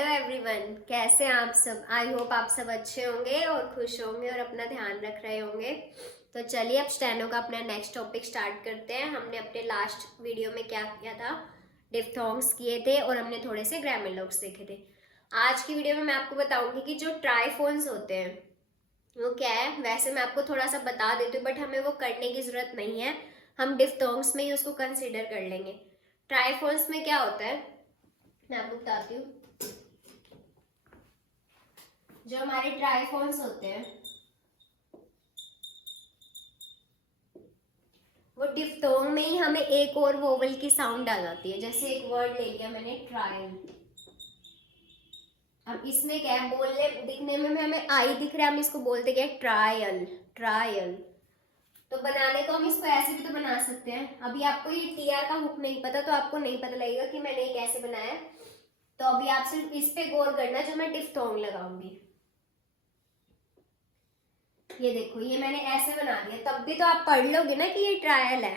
Hello everyone, कैसे हैं आप सब। आई होप आप सब अच्छे होंगे और खुश होंगे और अपना ध्यान रख रहे होंगे। तो चलिए अब स्टेनो का अपना नेक्स्ट टॉपिक स्टार्ट करते हैं। हमने अपने लास्ट वीडियो में क्या किया था, डिफ्थोंग्स किए थे और हमने थोड़े से ग्रामर लॉक्स देखे थे। आज की वीडियो में मैं आपको बताऊंगी कि जो ट्राइफोन्स होते हैं वो क्या है। वैसे मैं आपको थोड़ा सा बता देती हूँ बट हमें वो करने की जरूरत नहीं है, हम डिफ्थोंग्स में ही उसको कंसिडर कर लेंगे। ट्राइफोन्स में क्या होता है मैं आपको बताती हूँ। जो हमारे ट्राइफोन्स होते हैं वो डिफ्थोंग में ही हमें एक और वोवल की साउंड आ जाती है। जैसे एक वर्ड ले लिया मैंने ट्रायल, अब इसमें क्या है, बोलने दिखने में हमें आई दिख रहा है, हम इसको बोलते क्या, ट्रायल ट्रायल। तो बनाने को हम इसको ऐसे भी तो बना सकते हैं। अभी आपको ये टीआर का हुक नहीं पता तो आपको नहीं पता लगेगा कि मैंने ये कैसे बनाया। तो अभी आप सिर्फ इस पे गौर करना जो मैं डिफ्थोंग लगाऊंगी। ये देखो, ये मैंने ऐसे बना दिया, तब भी तो आप पढ़ लोगे ना कि ये ट्रायल है।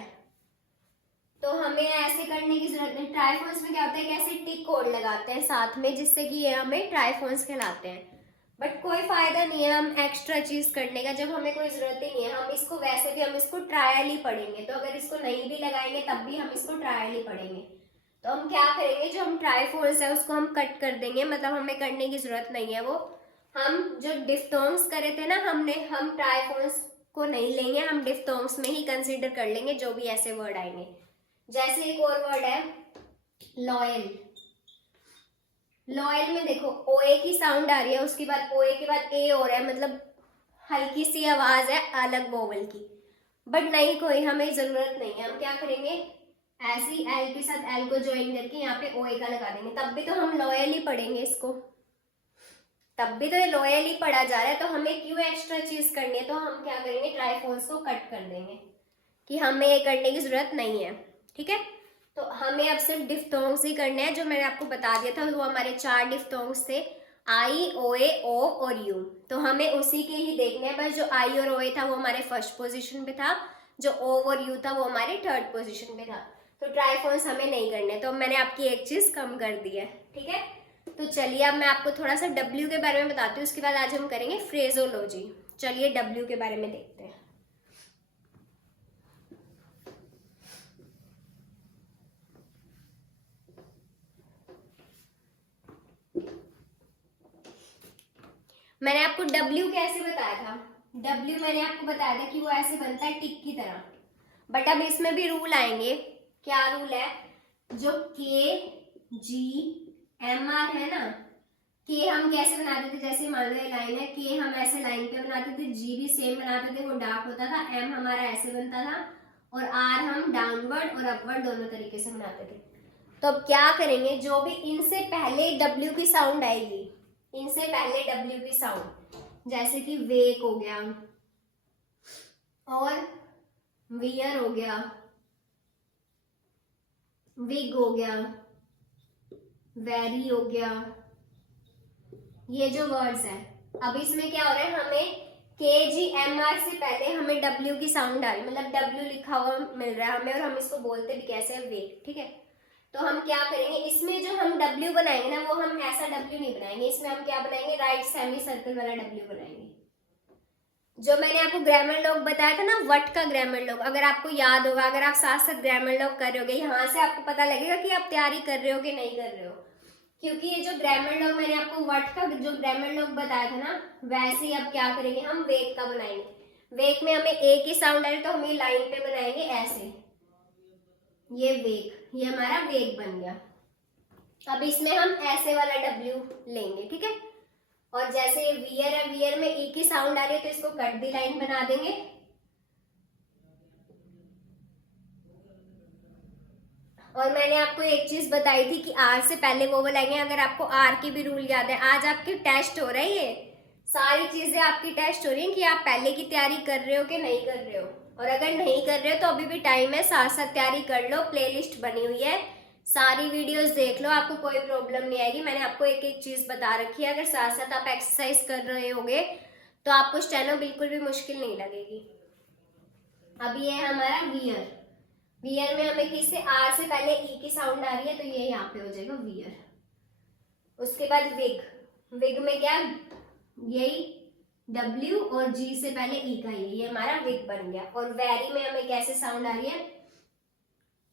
तो हमें ऐसे करने की जरूरत नहीं। ट्राइफोन्स में क्या होता है कि ऐसे टिक कोड लगाते हैं साथ में, जिससे कि ये हमें ट्राइफोन्स कहलाते हैं। बट कोई फायदा नहीं है हम एक्स्ट्रा चीज करने का जब हमें कोई जरूरत ही नहीं है। हम इसको वैसे भी हम इसको ट्रायल ही पढ़ेंगे, तो अगर इसको नहीं भी लगाएंगे तब भी हम इसको ट्रायल ही पढ़ेंगे। तो हम क्या करेंगे, जो हम ट्राइफोन्स है उसको हम कट कर देंगे, मतलब हमें करने की जरूरत नहीं है वो। हम जो डिफ्थोंग्स करे थे ना हम ट्राइफोन्स को नहीं लेंगे, हम डिफ्थोंग्स में ही कंसीडर कर लेंगे जो भी ऐसे वर्ड आएंगे। जैसे एक और वर्ड है लॉयल। लॉयल में देखो ओए की साउंड आ रही है, उसके बाद ओए के बाद ए हो रहा है, मतलब हल्की सी आवाज है अलग वोवल की। बट नहीं, कोई हमें जरूरत नहीं है। हम क्या करेंगे, ऐसी एल के साथ एल को ज्वाइन करके यहाँ पे ओए का लगा देंगे, तब भी तो हम लॉयल ही पढ़ेंगे इसको, तब भी तो ये लॉयल ही पढ़ा जा रहा है। तो हमें क्यों एक्स्ट्रा चीज करनी है। तो हम क्या करेंगे, ट्राइफोन्स को कट कर देंगे कि हमें ये करने की जरूरत नहीं है। ठीक है, तो हमें अब सिर्फ डिफ्थोंग्स ही करने हैं। जो मैंने आपको बता दिया था वो हमारे 4 डिफ्थोंग्स थे, आई, ओए, ओ और यू। तो हमें उसी के ही देखने हैं। बस जो आई और ओए था वो हमारे फर्स्ट पोजीशन पे था, जो ओ और यू था वो हमारे थर्ड पोजीशन पे था। तो ट्राइफोन्स हमें नहीं करने, तो मैंने आपकी एक चीज कम कर दी है। ठीक है, तो चलिए अब मैं आपको थोड़ा सा डब्ल्यू के बारे में बताती हूँ, उसके बाद आज हम करेंगे फ्रेजोलॉजी। चलिए डब्ल्यू के बारे में देखते हैं। मैंने आपको W कैसे बताया था, W मैंने आपको बताया था कि वो ऐसे बनता है टिक की तरह। बट अब इसमें भी रूल आएंगे। क्या रूल है, जो KGMR है ना, के हम कैसे बनाते थे, जैसे मान लो लाइन है, के हम ऐसे लाइन पे बनाते थे, जी भी सेम बनाते थे, वो डार्क होता था, M हमारा ऐसे बनता था और R हम डाउनवर्ड और अपवर्ड दोनों तरीके से बनाते थे। तो अब क्या करेंगे, जो भी इनसे पहले W की साउंड आएगी, इनसे पहले W की साउंड, जैसे कि वेक हो गया और वियर हो गया, विग हो गया, वेरी हो गया, ये जो वर्ड्स है। अब इसमें क्या हो रहा है, हमें KGMR से पहले हमें W की साउंड आ रही, मतलब W लिखा हुआ मिल रहा है हमें, और हम इसको बोलते भी कैसे हैं, वेक। ठीक है, तो हम क्या करेंगे, इसमें जो हम W बनाएंगे ना वो हम ऐसा W नहीं बनाएंगे, इसमें हम क्या बनाएंगे, राइट सेमी सर्कल वाला W बनाएंगे। जो मैंने आपको ग्रामर लॉग बताया था ना, वट का ग्रामर लॉग, अगर आपको याद होगा, अगर आप साथ साथ ग्रामर लॉग कर रहे होगे, यहाँ से आपको पता लगेगा कि आप तैयारी कर रहे हो कि नहीं कर रहे हो। क्योंकि ये जो ग्रामर लॉग मैंने आपको वट का जो ग्रामर लॉग बताया था ना, वैसे ही अब क्या करेंगे, हम वेक का बनाएंगे। वेक में हमें ए की साउंड आ रही, तो हम ये लाइन पे बनाएंगे ऐसे, ये वेक, ये हमारा वेक बन गया। अब इसमें हम ऐसे वाला W लेंगे। ठीक है, और जैसे ये वियर है, वियर में ई की साउंड आ रही है तो इसको कट दी लाइन बना देंगे। और मैंने आपको एक चीज बताई थी कि आर से पहले वोवल आएंगे। अगर आपको आर की भी रूल याद है, आज आपकी टेस्ट हो रही है, सारी चीजें आपकी टेस्ट हो रही है कि आप पहले की तैयारी कर रहे हो कि नहीं कर रहे हो। और अगर नहीं कर रहे हो तो अभी भी टाइम है, साथ साथ तैयारी कर लो, प्लेलिस्ट बनी हुई है, सारी वीडियोस देख लो, आपको कोई प्रॉब्लम नहीं आएगी। मैंने आपको एक एक चीज बता रखी है, अगर साथ साथ आप एक्सरसाइज कर रहे होगे तो आपको स्टेनो बिल्कुल भी मुश्किल नहीं लगेगी। अब ये है हमारा वियर, वियर में हमें किससे, आर से पहले ई की साउंड आ रही है तो ये यहाँ पे हो जाएगा वियर। उसके बाद विग, विग में क्या, यही W और G से पहले E का ये हमारा विग बन गया। और वेरी में हमें कैसे साउंड आ रही है,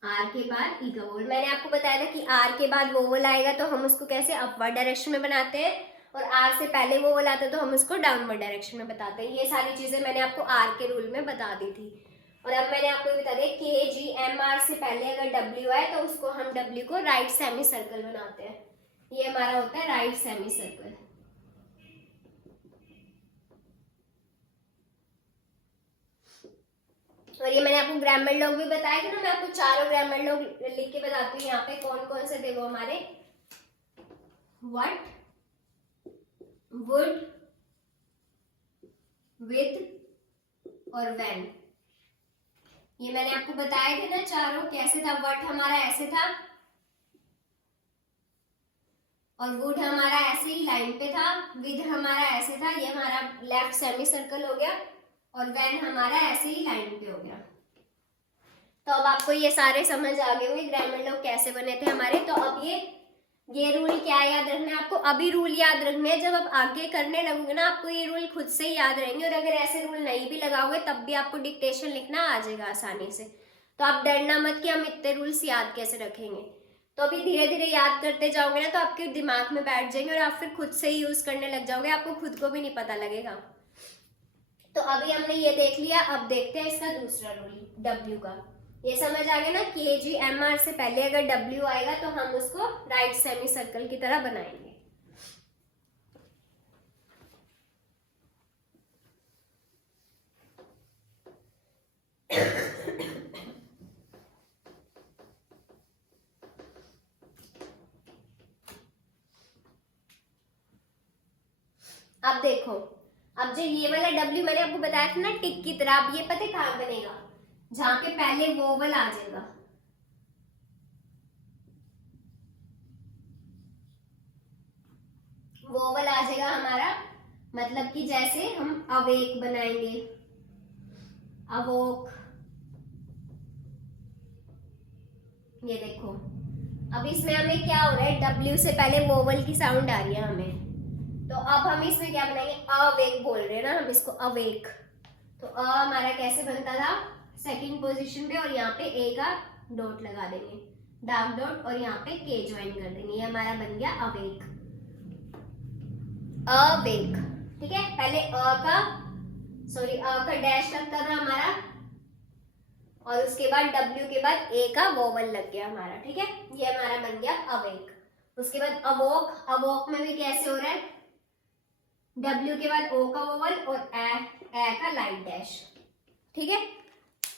R के बाद E का वोवल। मैंने आपको बताया था कि R के बाद वोवल आएगा तो हम उसको कैसे अपवर्ड डायरेक्शन में बनाते हैं, और R से पहले वोवल आता है तो हम उसको डाउनवर्ड डायरेक्शन में बताते हैं। ये सारी चीजें मैंने आपको R के रूल में बता दी थी। और अब मैंने आपको बता दिया KGMR से पहले अगर W आए तो उसको हम W को राइट सेमी सर्कल बनाते हैं। ये हमारा होता है राइट सेमी सर्कल। और ये मैंने आपको ग्रामर लॉग भी बताया था ना, मैं आपको चारों ग्रामर लॉग लिख के बताती हूँ यहाँ पे कौन कौन से थे वो हमारे। व्हाट, वुड, विद और व्हेन, ये मैंने आपको बताए थे ना चारों। कैसे था, व्हाट हमारा ऐसे था, और वुड हमारा ऐसे ही लाइन पे था, विद हमारा ऐसे था, ये हमारा लेफ्ट सेमी सर्कल हो गया, और व्हेन हमारा ऐसे ही लाइन पे हो गया। तो अब आपको ये सारे समझ आ गए होंगे ग्रामर लॉग कैसे बने थे हमारे। तो अब ये रूल क्या याद रखना है आपको, अभी रूल याद रखने हैं, जब आप आगे करने लगोगे ना आपको ये रूल खुद से ही याद रहेंगे। और अगर ऐसे रूल नहीं भी लगाओगे तब भी आपको डिक्टेशन लिखना आ जाएगा आसानी से। तो आप डरना मत कि हम इतने रूल्स याद कैसे रखेंगे। तो अभी धीरे धीरे याद करते जाओगे ना तो आपके दिमाग में बैठ जाएंगे और आप फिर खुद से ही यूज करने लग जाओगे, आपको खुद को भी नहीं पता लगेगा। तो अभी हमने ये देख लिया, अब देखते हैं इसका दूसरा रूल W का। ये समझ आ गया ना, KGMR से पहले अगर W आएगा तो हम उसको राइट सेमी सर्कल की तरह बनाएंगे। अब देखो, अब जो ये वाला W मैंने आपको बताया था ना टिक की तरह, अब ये पता है कहाँ बनेगा, जहां पे पहले वोवल आ जाएगा। वोवल आ जाएगा हमारा, मतलब कि जैसे हम अवेक बनाएंगे, अवोक, ये देखो। अब इसमें हमें क्या हो रहा है, W से पहले वोवल की साउंड आ रही है हमें, तो अब हम इसमें क्या बनाएंगे, अवेक बोल रहे हैं ना हम इसको, अवेक। तो हमारा कैसे बनता था, सेकंड पोजीशन पे, और यहाँ पे ए का डॉट लगा देंगे, डार्क डॉट, और यहाँ पे के ज्वाइन कर देंगे, ये हमारा बन गया अवेक, अवेक। ठीक है, पहले अ का डैश लगता था हमारा, और उसके बाद W के बाद ए का वोवल लग गया हमारा। ठीक है, ये हमारा बन गया अवेक। उसके बाद अवोक, अवोक में भी कैसे हो रहा है, W के बाद O का वोवल और ए का लाइट डैश। ठीक है,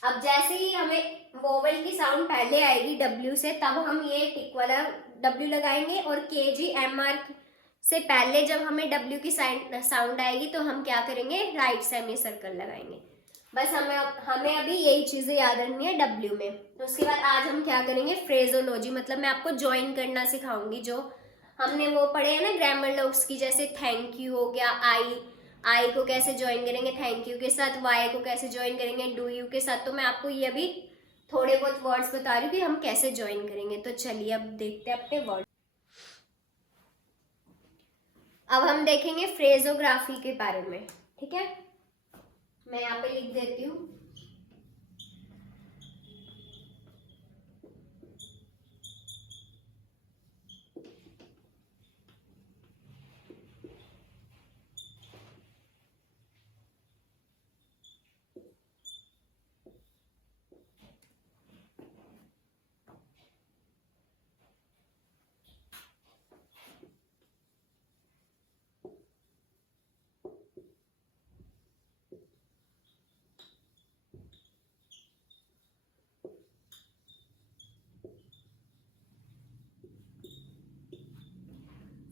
अब जैसे ही हमें वोवल की साउंड पहले आएगी W से, तब हम ये टिक वाला W लगाएंगे, और KGMR से पहले जब हमें W की साउंड आएगी तो हम क्या करेंगे, राइट सेमी सर्कल लगाएंगे। बस हमें अभी यही चीजें याद रखनी है W में। तो उसके बाद आज हम क्या करेंगे, फ्रेजोलॉजी, मतलब मैं आपको ज्वाइन करना सिखाऊंगी, जो हमने वो पढ़े हैं ना ग्रामर लॉग्स की, जैसे थैंक यू हो गया, आई को कैसे ज्वाइन करेंगे थैंक यू के साथ, वाई को कैसे ज्वाइन करेंगे डू यू के साथ। तो मैं आपको ये अभी थोड़े बहुत वर्ड्स बता रही हूँ कि हम कैसे ज्वाइन करेंगे। तो चलिए अब देखते हैं अपने वर्ड। अब हम देखेंगे फ्रेजोग्राफी के बारे में। ठीक है, मैं यहाँ पे लिख देती हूँ।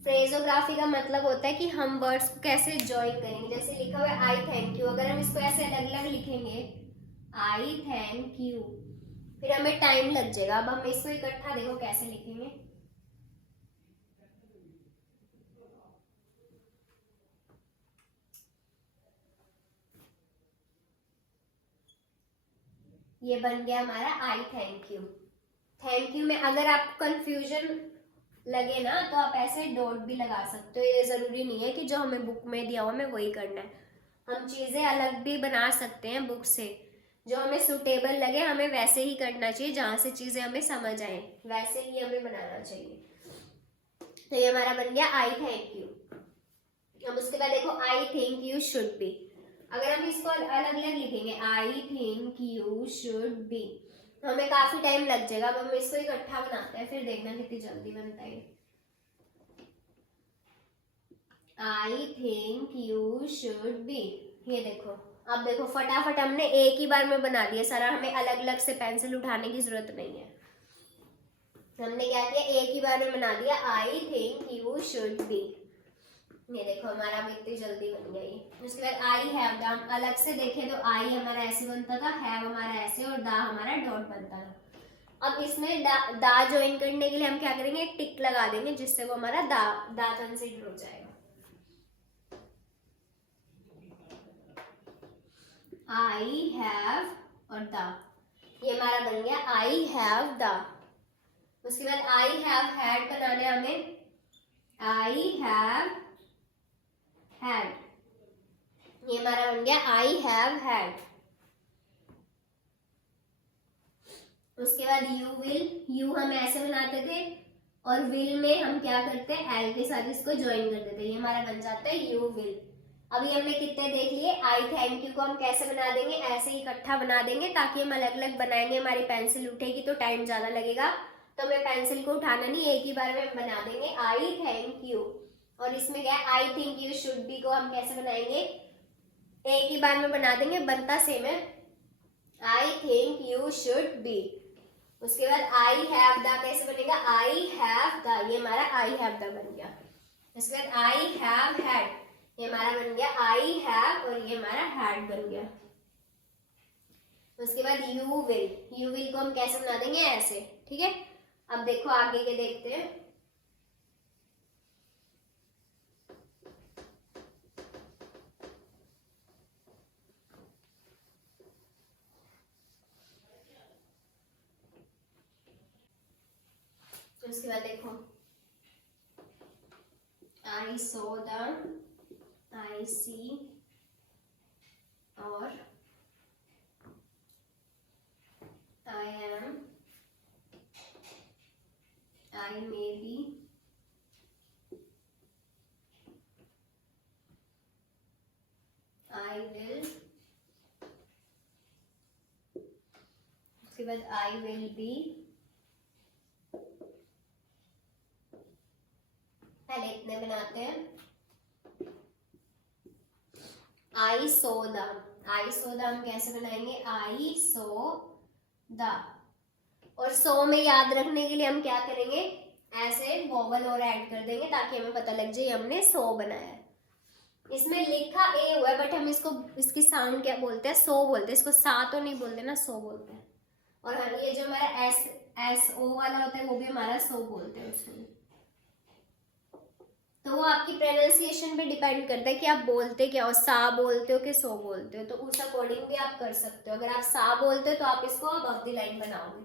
फ्रेजोग्राफी का मतलब होता है कि हम वर्ड्स को कैसे ज्वाइन करेंगे। जैसे लिखा हुआ है आई थैंक यू, अगर हम इसको ऐसे अलग अलग लिखेंगे, आई थैंक यू, फिर हमें टाइम लग जाएगा। अब हम इसको इकट्ठा देखो कैसे लिखेंगे, ये बन गया हमारा आई थैंक यू। थैंक यू में अगर आप कंफ्यूजन लगे ना तो आप ऐसे डॉट भी लगा सकते हो। ये ज़रूरी नहीं है कि जो हमें बुक में दिया हुआ हमें वही करना है, हम चीज़ें अलग भी बना सकते हैं बुक से। जो हमें सूटेबल लगे हमें वैसे ही करना चाहिए, जहाँ से चीज़ें हमें समझ आए वैसे ही हमें बनाना चाहिए। तो ये हमारा बन गया आई थैंक यू। अब उसके बाद देखो I think you should be. अगर हम इसको अलग अलग लिखेंगे I think you should be तो हमें काफी टाइम लग जाएगा। अब हम इसको इकट्ठा बनाते हैं, फिर देखना कितनी जल्दी बनता है। I think you should be, ये देखो। अब देखो फटाफट हमने एक ही बार में बना दिया सारा, हमें अलग अलग से पेंसिल उठाने की जरूरत नहीं है। हमने क्या किया, एक ही बार में बना दिया I think you should be. ये देखो हमारा भी इतनी जल्दी बन गया ये। उसके बाद आई हैव द, हम अलग से देखें तो आई हमारा ऐसे बनता था, हैव हमारा ऐसे और दा हमारा डॉट बनता था। अब इसमें दा ज्वाइन करने के लिए हम क्या करेंगे, टिक लगा देंगे जिससे वो हमारा दा कंसीडर हो जाएगा। आई हैव और दा, ये हमारा बन गया आई हैव दा। उसके बाद आई हैव हैड बनाने हमें आई हैव हैड, ये हमारा बन गया आई हैव हैड। उसके बाद यू विल, यू हम ऐसे बनाते थे और विल में हम क्या करते हैं एल के साथ इसको ज्वाइन कर देते, ये हमारा बन जाता है यू विल। अभी हमने कितने देख लिए, आई थैंक यू को हम कैसे बना देंगे, ऐसे ही इकट्ठा बना देंगे ताकि हम अलग अलग बनाएंगे, हमारी पेंसिल उठेगी तो टाइम ज्यादा लगेगा, तो हमें पेंसिल को उठाना नहीं, एक ही बार में हम बना देंगे आई थैंक यू। और इसमें क्या है I think you should be को हम कैसे बनाएंगे, एक ही बार में बना देंगे, बनता सेम है I think you should be. उसके बाद आई हैव द कैसे बनेगा, आई हैव द, ये हमारा आई हैव द बन गया। उसके बाद आई हैव हैड, ये हमारा बन गया आई हैव और ये हमारा हैड बन गया। उसके बाद यू विल, यू विल को हम कैसे बना देंगे ऐसे, ठीक है। अब देखो आगे के देखते हैं। उसके बाद देखो आई सो द, आई सी और I am, I may be, I will, उसके बाद आई विल बी, पहले इतने बनाते हैं। आई so the, I so the हम कैसे बनाएंगे, आई सो द, और सो में याद रखने के लिए हम क्या करेंगे, ऐसे वोवल और ऐड कर देंगे ताकि हमें पता लग जाए हमने सो बनाया है। इसमें लिखा ए हुआ है बट हम इसको, इसकी साउंड क्या बोलते हैं, सो बोलते हैं, इसको सा तो नहीं बोलते ना, सो बोलते हैं। और हम ये जो हमारा एस ओ वाला होता है वो भी हमारा सो बोलते हैं उसको। तो वो आपकी प्रोनाउंसिएशन पे डिपेंड करता है कि आप बोलते क्या हो, सा बोलते हो कि सो बोलते हो, तो उस अकॉर्डिंग भी आप कर सकते हो। अगर आप सा बोलते हो तो आप इसको अबव द लाइन बनाओगे,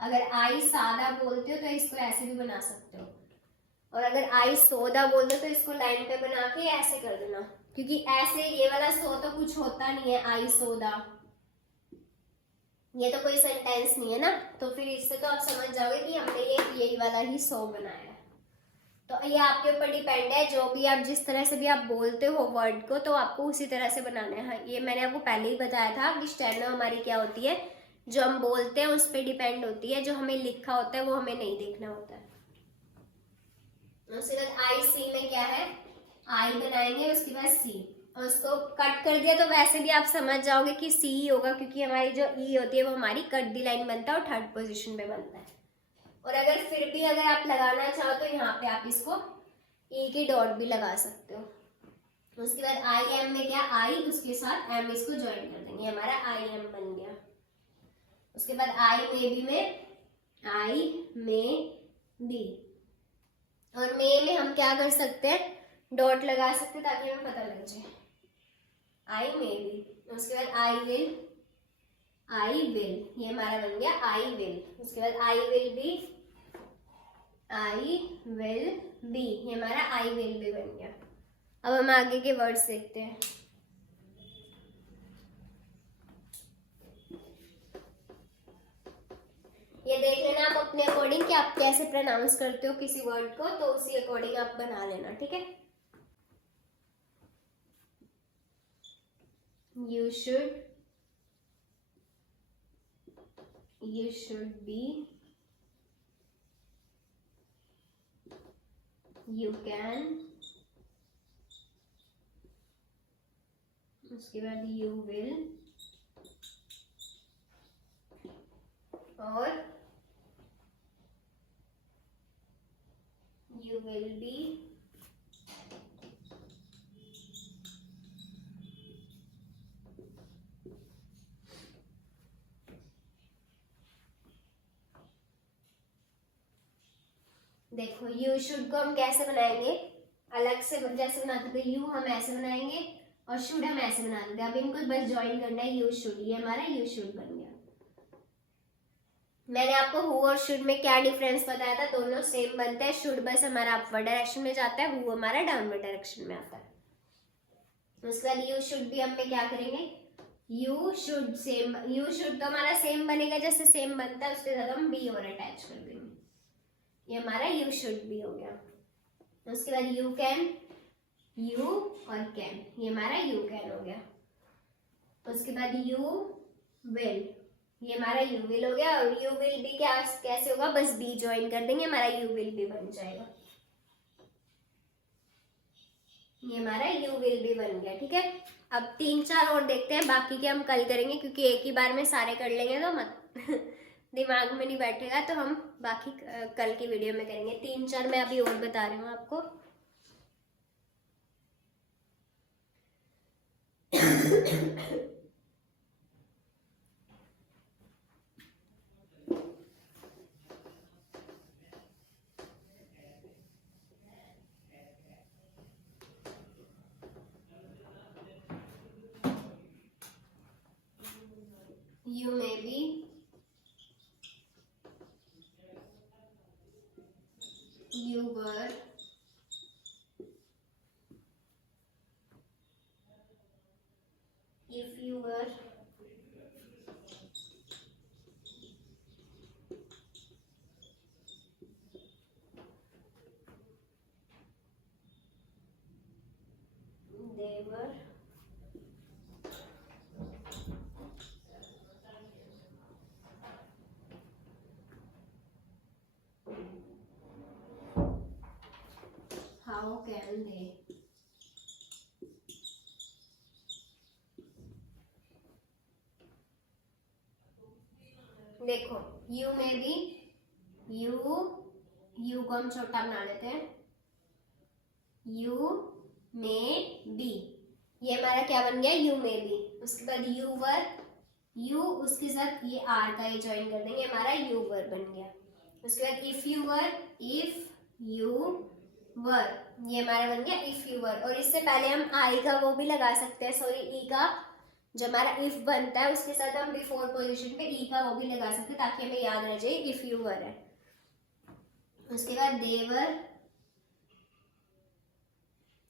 अगर आई सादा बोलते हो तो इसको ऐसे भी बना सकते हो, और अगर आई सोदा बोलते हो तो इसको लाइन पे बना के ऐसे कर देना, क्योंकि ऐसे ये वाला सो तो कुछ होता नहीं है, आई सोदा ये तो कोई सेंटेंस नहीं है ना, तो फिर इससे तो आप समझ जाओगे कि हमने ये यही वाला ही सो बनाया है। तो ये आपके ऊपर डिपेंड है, जो भी आप जिस तरह से भी आप बोलते हो वर्ड को तो आपको उसी तरह से बनाना है। ये मैंने आपको पहले ही बताया था कि स्टेनो हमारी क्या होती है, जो हम बोलते हैं उस पर डिपेंड होती है, जो हमें लिखा होता है वो हमें नहीं देखना होता है। उसके बाद आई सी में क्या है, आई बनाएंगे उसके बाद सी, और उसको कट कर दिया तो वैसे भी आप समझ जाओगे कि सी ही होगा, क्योंकि हमारी जो ई होती है वो हमारी कट दी लाइन बनता है और थर्ड पोजीशन पे बनता है। और अगर फिर भी अगर आप लगाना चाहो तो यहाँ पे आप इसको ई की डॉट भी लगा सकते हो। उसके बाद आई एम में क्या, आई उसके साथ एम इसको ज्वाइन कर देंगे, हमारा आई एम बन गया। उसके बाद आई मे बी में आई मे बी, और मे में हम क्या कर सकते हैं, डॉट लगा सकते हैं ताकि हमें पता लग जाए आई मे बी। उसके बाद आई विल, ये हमारा बन गया आई विल। उसके बाद I will be, I will be, ये हमारा आई विल बी बन गया। अब हम आगे के वर्ड्स देखते हैं। ये देख लेना आप अपने अकॉर्डिंग कि आप कैसे प्रोनाउंस करते हो किसी वर्ड को, तो उसी अकॉर्डिंग आप बना लेना, ठीक है। You should be, you can, उसके बाद you will, और you will be, देखो यू शुड को हम कैसे बनाएंगे, अलग से जैसे बनाते थे यू हम ऐसे बनाएंगे और शुड हम ऐसे बनाते थे। अब इनको बस ज्वाइन करना है, यू शुड, ये हमारा यू शुड बन गया। मैंने आपको हु और शुड में क्या डिफरेंस बताया था, दोनों सेम बनते हैं। शुड बस हमारा अपवर्ड डायरेक्शन में जाता है, हु हमारा डाउनवर्ड डायरेक्शन में आता है। उसके बाद यू शुड भी हम क्या करेंगे, you should same, you should तो हमारा सेम बनेगा जैसे सेम बनता है, उसके साथ हम बी और अटैच कर देंगे, ये हमारा यू शुड भी हो गया। उसके बाद यू कैन, यू और कैन, ये हमारा यू कैन हो गया। उसके बाद यू विल, ये हमारा यू विल हो गया। और यू विल भी क्या कैसे होगा, बस बी ज्वाइन कर देंगे, हमारा यू विल भी बन जाएगा, ये हमारा यू विल भी बन गया, ठीक है। अब 3-4 और देखते हैं, बाकी के हम कल करेंगे क्योंकि एक ही बार में सारे कर लेंगे तो मत दिमाग में नहीं बैठेगा, तो हम बाकी कल की वीडियो में करेंगे। 3-4 मैं अभी और बता रही हूँ आपको। You may be, you were, if you were, they were, how can they, देखो यू में भी, यू को हम छोटा बना लेते हैं, यू में बी, ये हमारा क्या बन गया, यू में बी। उसके बाद यू वर, यू उसके साथ ये आर का ये ज्वाइन कर देंगे, हमारा यू वर बन गया। उसके बाद if you were, if you were, ये हमारा बन गया इफ यू वर। और इससे पहले हम आई का वो भी लगा सकते हैं, सॉरी ई का, जो हमारा इफ बनता है उसके साथ हम बिफोर पोजीशन पे ई का वो भी लगा सकते हैं ताकि हमें याद रह जाए इफ यू वर है। उसके बाद देवर,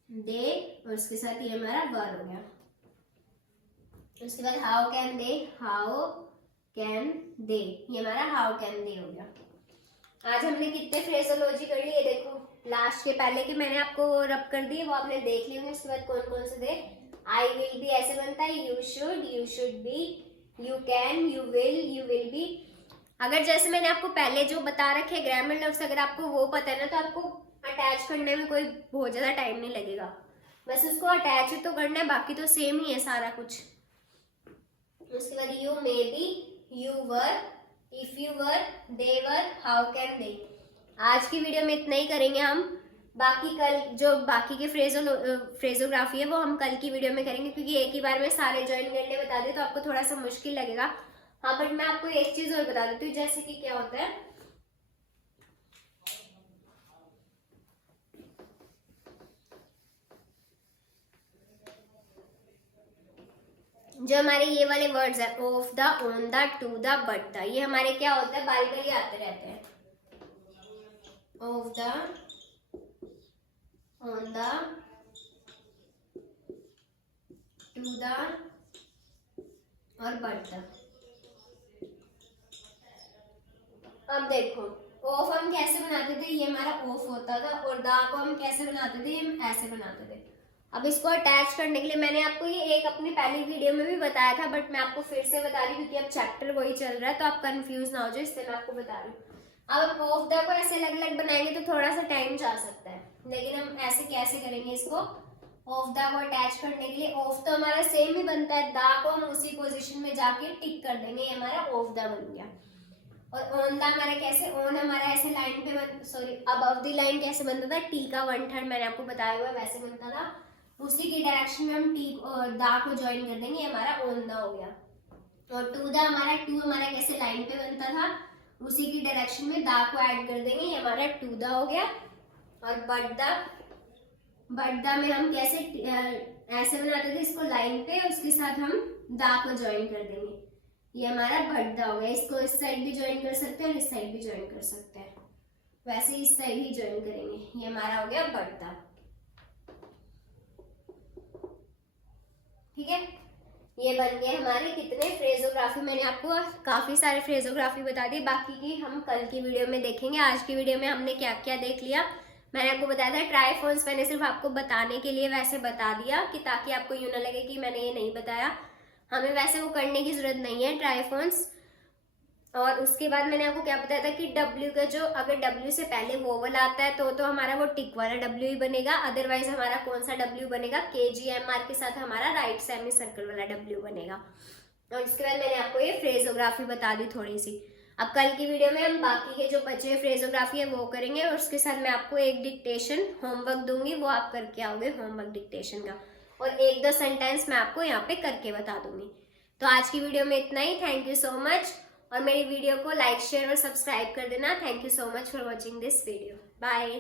दे, और उसके साथ ये हमारा वर हो गया। उसके बाद how can they, how can they, ये हमारा हाउ कैन दे हो गया। आज हमने कितने फ्रेजोलॉजी कर लिए, देखो लास्ट के पहले के मैंने आपको रब कर दिए, वो आपने देख लिए होंगे। उसके बाद कौन कौन से थे, आई विल बी ऐसे बनता है, you should be, you can, you will be. अगर जैसे मैंने आपको पहले जो बता रखे ग्रामर लफ्ज, अगर आपको वो पता है ना तो आपको अटैच करने में कोई बहुत ज्यादा टाइम नहीं लगेगा, बस उसको अटैच तो करना है, बाकी तो सेम ही है सारा कुछ। उसके बाद you may be, you were, if you were, they were, how can they. आज की वीडियो में इतना ही करेंगे हम, बाकी कल जो बाकी के फ्रेजोग्राफी है वो हम कल की वीडियो में करेंगे, क्योंकि एक ही बार में सारे ज्वाइन करने बता दे तो आपको थोड़ा सा मुश्किल लगेगा। हाँ बट मैं आपको एक चीज और बता देती हूँ, जैसे कि क्या होता है, जो हमारे ये वाले वर्ड्स है of the, on the, to the, but the, ये हमारे क्या होता है बारी बारी आते रहते हैं। Of the, on the, to the और बट द। अब देखो ऑफ हम कैसे बनाते थे, ये हमारा ऑफ होता था, और द को हम कैसे बनाते थे, हम ऐसे बनाते थे। अब इसको अटैच करने के लिए मैंने आपको ये एक अपनी पहली वीडियो में भी बताया था, बट मैं आपको फिर से बता रही हूँ क्योंकि अब चैप्टर वही चल रहा है, तो आप कंफ्यूज ना हो जाए, इसलिए मैं आपको बता रही हूँ। अब हम ऑफ द को ऐसे अलग अलग बनाएंगे तो थोड़ा सा टाइम जा सकता है, लेकिन हम ऐसे कैसे करेंगे इसको, ऑफ द को अटैच करने के लिए ऑफ तो हमारा सेम ही बनता है, द को हम उसी पोजीशन में जाके टिक कर देंगे, ये हमारा ऑफ द बन गया। और ऑन द हमारा कैसे, ऑन हमारा ऐसे लाइन पे सॉरी अबव द लाइन कैसे बनता था, टी का 1/3 मैंने आपको बताया हुआ है वैसे बनता था, उसी की डायरेक्शन में हम टी और द को ज्वाइन कर देंगे, हमारा ऑन द हो गया। और टू द हमारा, टू हमारा कैसे लाइन पे बनता था, उसी की डायरेक्शन में द को ऐड कर देंगे, ये हमारा टू द हो गया। और बट द, बट द में हम कैसे ऐसे बनाते थे इसको लाइन पे, उसके साथ हम द को ज्वाइन कर देंगे, ये हमारा बट द हो गया। इसको इस साइड भी ज्वाइन कर सकते हैं और इस साइड भी ज्वाइन कर सकते हैं, वैसे इस साइड ही ज्वाइन करेंगे, ये हमारा हो गया बट द। ठीक है, ये बन गए हमारे कितने फ्रेजोग्राफी, मैंने आपको काफी सारे फ्रेजोग्राफी बता दी, बाकी की हम कल की वीडियो में देखेंगे। आज की वीडियो में हमने क्या क्या देख लिया, मैंने आपको बताया था ट्राइफॉन्स, मैंने सिर्फ आपको बताने के लिए वैसे बता दिया कि ताकि आपको यूं ना लगे कि मैंने ये नहीं बताया, हमें वैसे वो करने की जरूरत नहीं है ट्राइफॉन्स। और उसके बाद मैंने आपको क्या बताया था कि W का जो, अगर W से पहले वोवल आता है तो हमारा वो टिक वाला W ही बनेगा, अदरवाइज हमारा कौन सा W बनेगा, KGMR के साथ हमारा राइट सेमी सर्कल वाला W बनेगा। और उसके बाद मैंने आपको ये फ्रेजोग्राफी बता दी थोड़ी सी। अब कल की वीडियो में हम बाकी के जो बचे हुए फ्रेजोग्राफी है वो करेंगे, और उसके साथ मैं आपको एक डिक्टेशन होमवर्क दूंगी, वो आप करके आओगे होमवर्क डिक्टेशन का, और एक दो सेंटेंस मैं आपको यहाँ पे करके बता दूंगी। तो आज की वीडियो में इतना ही, थैंक यू सो मच, और मेरी वीडियो को लाइक शेयर और सब्सक्राइब कर देना। Thank you so much for watching this video, bye.